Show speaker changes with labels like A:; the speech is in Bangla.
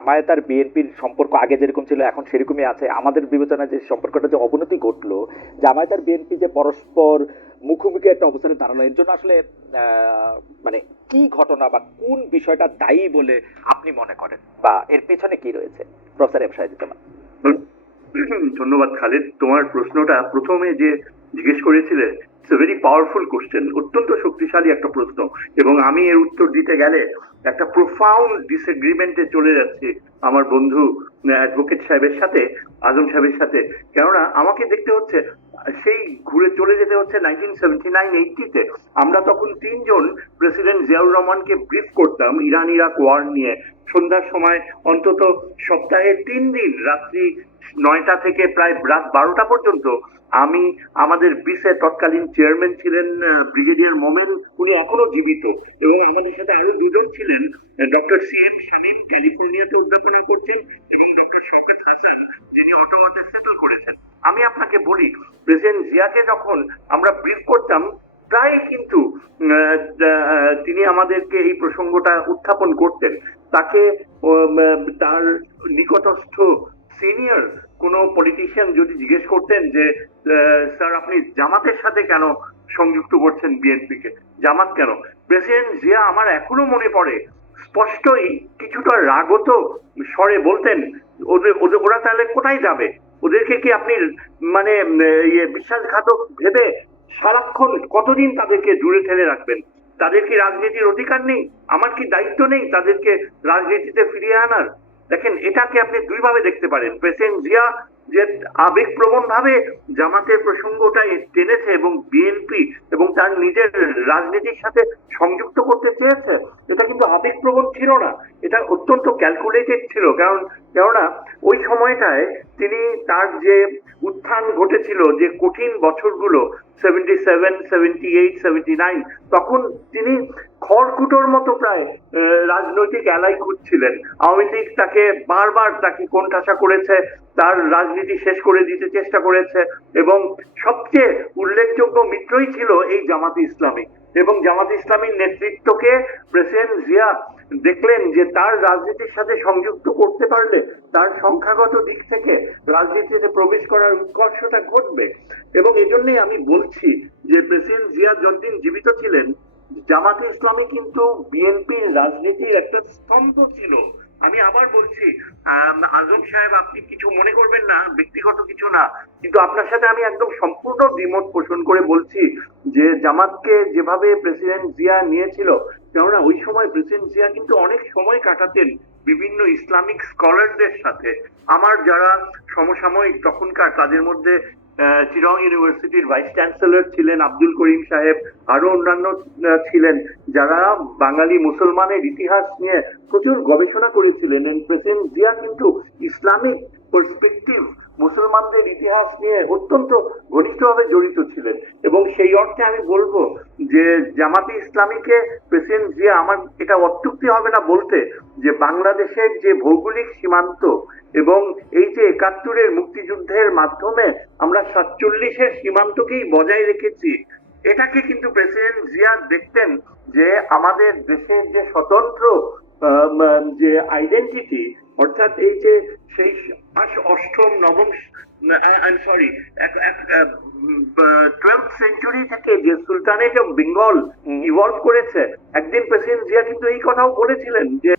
A: জামায়াত আর বিএনপির সম্পর্ক আগে যেরকম ছিল, এখন সেরকমই আছে। আমাদের বিবেচনায় যে সম্পর্কটা যে অবনতি ঘটলো জামায়াত আর বিএনপি যে পরস্পর মুখোমুখি একটা অবস্থানে দাঁড়াল, এর জন্য আসলে মানে কি ঘটনা বা কোন বিষয়টা দায়ী বলে আপনি মনে করেন? বা এর পেছনে কি রয়েছে? প্রফেসর এম জামান
B: ধন্যবাদ খালিদ। তোমার প্রশ্নটা প্রথমে যে জিজ্ঞেস করেছিলে ইটস ভেরি পাওয়ারফুল কোশ্চেন অত্যন্ত শক্তিশালী একটা প্রশ্ন, এবং আমি এর উত্তর দিতে গেলে একটা প্রোফাউন্ড ডিসএগ্রিমেন্টে চলে যাচ্ছি আমার বন্ধু অ্যাডভোকেট সাহেবের সাথে, আজম সাহেবের সাথে। কেননা আমাকে দেখতে হচ্ছে, সেই ঘুরে চলে যেতে হচ্ছে নাইনটিন সেভেন্টি নাইন এইটিতে আমরা তখন তিনজন প্রেসিডেন্ট জিয়াউর রহমানকে ব্রিফ করতাম ইরান ইরাক ওয়ার নিয়ে। সন্ধ্যার সময় অন্তত সপ্তাহে তিন দিন, রাত্রি নয়টা থেকে প্রায় রাত বারোটা পর্যন্ত আমি আমাদের বিসে তৎকালীন চেয়ারম্যান ছিলেন ব্রিগেডিয়ার মোমেন, উনি এখনও জীবিত। এবং আমাদের সাথে আরও দুজন ছিলেন ডক্টর সি এম শামীম, ক্যালিফোর্নিয়াতে অধ্যাপনা করছেন, এবং ডক্টর শওকত হাসান, যিনি অটোয়াতে সেটেল করেছেন। আমি আপনাকে বলি, প্রেসিডেন্ট জিয়াকে যখন আমরা ব্রিফ করতাম, প্রায় কিন্তু তিনি আমাদেরকে এই প্রসঙ্গটা উত্থাপন করতেন। তাকে তার নিকটস্থ সিনিয়র কোন পলিটিশিয়ান যদি জিজ্ঞেস করতেন যে স্যার আপনি জামাতের সাথে কেন সংযুক্ত করছেন বিএনপিকে জামাত কেন? প্রেসিডেন্ট জিয়া আমার এখনও মনে পড়ে স্পষ্টই কিছুটা রাগত স্বরে বলতেন ওদের, ওরা তাহলে কোথায় যাবে? ওদেরকে কি আপনি মানে ইয়ে বিশ্বাসঘাতক ভেবে সারাক্ষণ কতদিন তাদেরকে দূরে ঠেলে রাখবেন? তাদের কি রাজনীতির অধিকার নেই? আমার কি দায়িত্ব নেই তাদেরকে রাজনীতিতে ফিরিয়ে আনার? দেখেন, এটাকে আপনি দুইভাবে দেখতে পারেন। প্রেসিডেন্ট জিয়া যে আবেগপ্রবণ ভাবে জামাতের প্রসঙ্গটা টেনেছে এবং বিএনপি এবং তার নিজের রাজনীতির সাথে সংযুক্ত করতে চেয়েছে, এটা কিন্তু আবেগপ্রবণ ছিল না। এটা অত্যন্ত ক্যালকুলেটেড ছিল, কারণ, কেননা ওই সময়টায় তিনি তার যে উত্থান ঘটেছিল, যে কঠিন বছরগুলো seventy seven seventy eight seventy nine তখন তিনি খড়কুটোর মতো প্রায় রাজনৈতিক অ্যালাই খুঁজছিলেন। আওয়ামী লীগ তাকে বারবার তাকে কোণঠাসা করেছে, তার রাজনীতি শেষ করে দিতে চেষ্টা করেছে, এবং সবচেয়ে উল্লেখযোগ্য মিত্রই ছিল এই জামাত ইসলামী। এবং জামাত ইসলামীর নেতৃত্বকে প্রেসিডেন্ট জিয়া দেখলেন যে তার রাজনীতির সাথে সংযুক্ত করতে পারলে তার সংখ্যাগত দিক থেকে রাজনীতিতে প্রবেশ করার উৎকর্ষতা ঘটবে। এবং এজন্যই আমি বলছি যে প্রেসিডেন্ট জিয়া যতদিন জীবিত ছিলেন, জামাত ইসলামী কিন্তু বিএনপির রাজনীতির একটা স্তম্ভ ছিল। আমি আবার বলছি আজম সাহেব, আপনি কিছু মনে করবেন না, ব্যক্তিগত কিছু না, কিন্তু আপনার সাথে আমি একদম সম্পূর্ণ দ্বিমত পোষণ করে বলছি যে জামাতকে যেভাবে প্রেসিডেন্ট জিয়া নিয়েছিল, কেননা ওই সময় প্রেসিডেন্ট জিয়া কিন্তু অনেক সময় কাটাতেন বিভিন্ন ইসলামিক স্কলারদের সাথে। আমার যারা সমসাময়িক তখনকার তাদের মধ্যে চিরং ইউনিভার্সিটির ভাইস চ্যান্সেলর ছিলেন আব্দুল করিম সাহেব। আরও অন্যান্য ছিলেন যারা বাঙালি মুসলমানের ইতিহাস নিয়ে প্রচুর গবেষণা করেছিলেন। প্রেসিডেন্ট জিয়া কিন্তু ইসলামিক পার্সপেক্টিভ মুসলমানদের ইতিহাস নিয়ে অত্যন্ত ঘনিষ্ঠভাবে জড়িত ছিলেন। সেই অর্থে আমি বলব যে জামাতে ইসলামীকে প্রেসিডেন্ট জিয়া আমার এটা অত্যুক্তি হবে না বলতে যে বাংলাদেশের যে ভৌগোলিক সীমান্ত এবং এই যে একাত্তরের মুক্তিযুদ্ধের মাধ্যমে আমরা সাতচল্লিশের সীমান্তকেই বজায় রেখেছি, এটাকে কিন্তু প্রেসিডেন্ট জিয়া দেখতেন যে আমাদের দেশের যে স্বতন্ত্র যে আইডেন্টিটি অর্থাৎ এই যে সেই অষ্টম, নবম সরি টুয়েলভ সেঞ্চুরি থেকে যে সুলতানেট অফ বেঙ্গল ইভলভ করেছে একদিন প্রেসিডেন্ট জিয়া কিন্তু এই কথাও বলেছিলেন যে